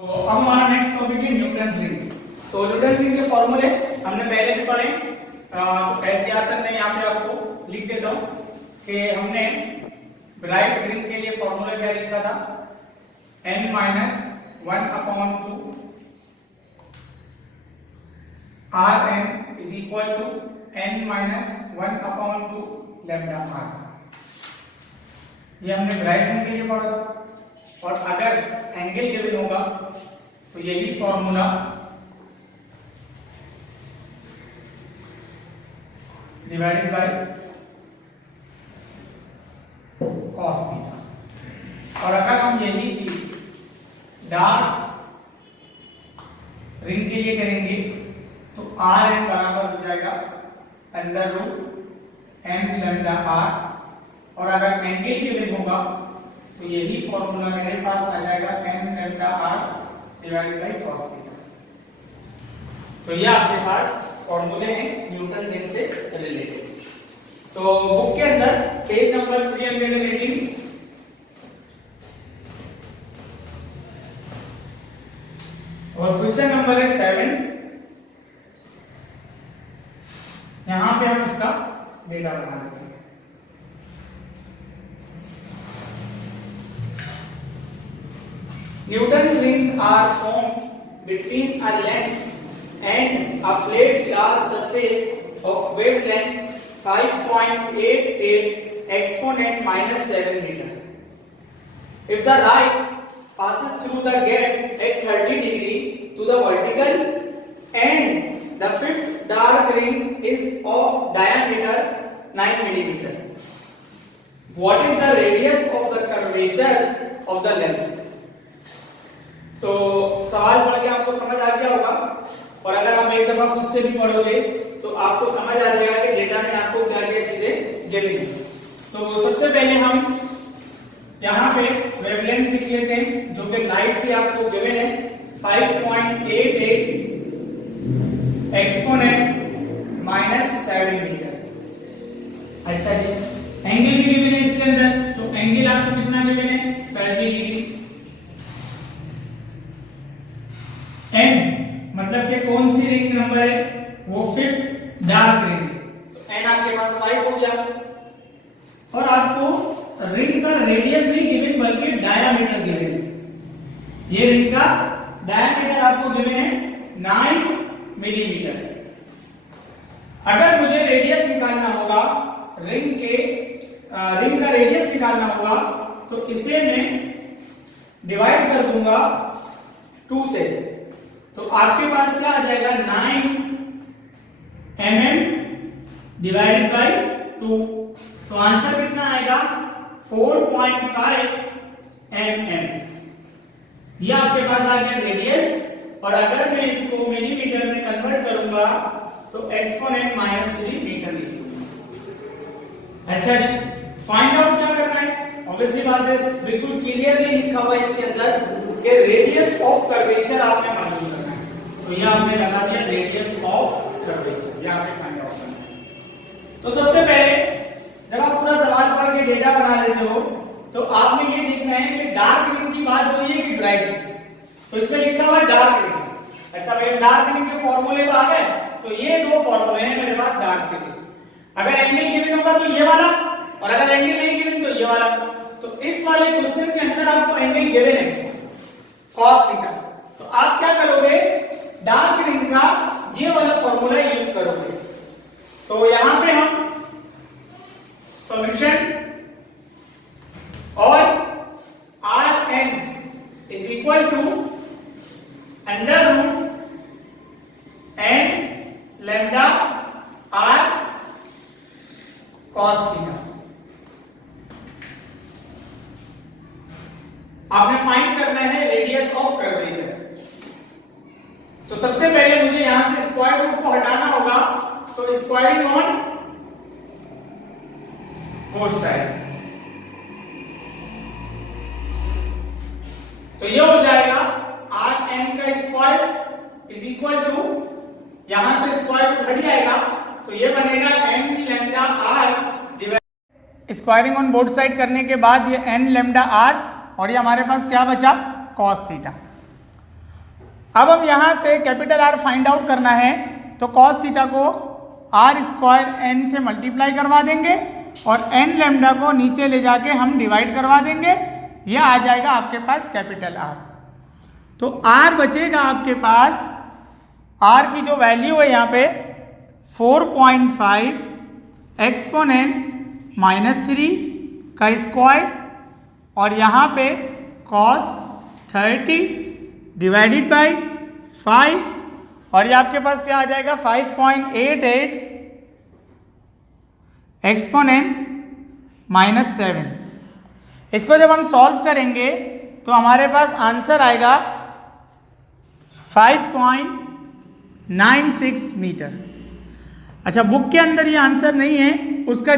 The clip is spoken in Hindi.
तो अब हमारा नेक्स्ट टॉपिक है न्यूटन्स रिंग। तो न्यूटन्स रिंग के फॉर्मूले हमने पहले भी पढ़े। तो एहतियातन मैं यहाँ पे आपको लिख देता हूँ कि हमने ब्राइट रिंग के लिए फॉर्मूला क्या लिखा था, n minus 1/2 Rn is equal to n minus 1/2 lambda r। ये हमने ब्राइट रिंग के लिए पढ़ा था। और अगर एंगल गिवन होगा तो यही formula divided by cos theta. और अगर हम यही चीज डार्क रिंग के लिए करेंगे तो आर एन बराबर हो जाएगा under root N lambda R. और अगर एंगल गिवन होगा तो यही फॉर्मूला मेरे पास आ जाएगा n lambda r divided by cos theta. तो ये आपके पास फॉर्मूले हैं न्यूटन रिंग से रिलेटेड। तो बुक के अंदर पेज नंबर 318 और क्वेश्चन नंबर है 7। यहां पे हम इसका डेटा बना देते हैं। Newton's rings are formed between a lens and a flat glass surface of wavelength 5.88 exponent minus 7 meter. If the light passes through the gap at 30 degree to the vertical and the fifth dark ring is of diameter 9 millimeter, what is the radius of the curvature of the lens? तो सवाल पढ़ के आपको समझ आ गया होगा। और अगर आप एक दफा खुद से भी पढ़ोगे तो आपको समझ आ जाएगा कि डेटा में आपको क्या क्या चीजें गिवन है। तो सबसे पहले हम यहाँ पे वेवलेंथ लिख लेते हैं जो कि लाइट की आपको गिवन है 5.88 एक्सपोनेंट माइनस 7 मीटर। अच्छा जी, एंगल भी गिवन है इसके अंदर। तो एंगल आपको कितना गिवन है 30 डिग्री। n मतलब कि कौन सी रिंग नंबर है, वो फिफ्थ डार्क रिंग है। तो n आपके पास 5 हो गया। और आपको रिंग का रेडियस नहीं गिवन बल्कि डायामीटर गिवन है। ये रिंग का डायामीटर आपको गिवन है 9 मिलीमीटर। अगर मुझे रेडियस निकालना होगा रिंग का रेडियस निकालना होगा तो इसे मैं डिवाइड कर दूंगा 2 से। तो आपके पास क्या आ जाएगा 9 mm डिवाइडेड बाय 2। तो आंसर कितना आएगा 4.5 mm। ये आपके पास आ गया रेडियस। और अगर मैं इसको मिलीमीटर में कन्वर्ट करूंगा तो एक्सपोनेंट -3 मीटर लिखूंगा। अच्छा जी, फाइंड आउट क्या करना है? ऑब्वियसली बात है, बिल्कुल क्लियरली लिखा हुआ है इसके अंदर कि रेडियस ऑफ कर्वेचर आपने मालूम करना है। तो ये आपने लगा दिया रेडियस ऑफ कर्वेचर, ये आपने फाइंड आउट करना है। तो सबसे पहले जब आप पूरा सवाल पढ़ के डेटा बना लेते हो तो आपने ये देखना है कि डार्क रिंग की बात हो रही है कि ब्राइट रिंग। तो इसमें लिखा हुआ डार्क रिंग। अच्छा भाई, डार्क रिंग के फॉर्मूले पे आ गए। तो ये दो फॉर्मूले हैं मेरे पास डार्क के। अगर एंगल गिवन होगा तो ये वाला, और अगर एंगल नहीं गिवन तो ये वाला। तो इस वाले क्वेश्चन के अंदर आपको एंगल गिवन है cos थीटा। तो आप क्या करोगे, डार्क रिंग का ये वाला फॉर्मूला यूज करोगे। तो यहां पे हम सॉल्यूशन और Rn is equal to under root n lambda r cos theta. आपने फाइंड करना है रेडियस ऑफ कर्वेचर। तो सबसे पहले मुझे यहां से स्क्वायर रूट को हटाना होगा। तो स्क्वायरिंग ऑन बोथ साइड। तो ये हो जाएगा Rn का स्क्वायर इज इक्वल टू, यहां से स्क्वायर रूट हट जाएगा तो ये बनेगा n lambda r divide. Squaring on both side करने के बाद ये n लैम्डा r और ये हमारे पास क्या बचा cos थीटा। अब हम यहाँ से कैपिटल आर फाइंड आउट करना है, तो कॉस थीटा को आर स्क्वायर एन से मल्टीप्लाई करवा देंगे और एन लैम्डा को नीचे ले जाके हम डिवाइड करवा देंगे, यह आ जाएगा आपके पास कैपिटल आर। तो आर बचेगा आपके पास, आर की जो वैल्यू है यहाँ पे 4.5 एक्सपोनेंट -3 का स्क्वायर और यहाँ पे कॉस 30 डिवाइडेड बाई 5 और ये आपके पास क्या आ जाएगा 5.88 एक्सपोनेंट -7। इसको जब हम सॉल्व करेंगे तो हमारे पास आंसर आएगा 5.96 मीटर। अच्छा, बुक के अंदर ये आंसर नहीं है, उसका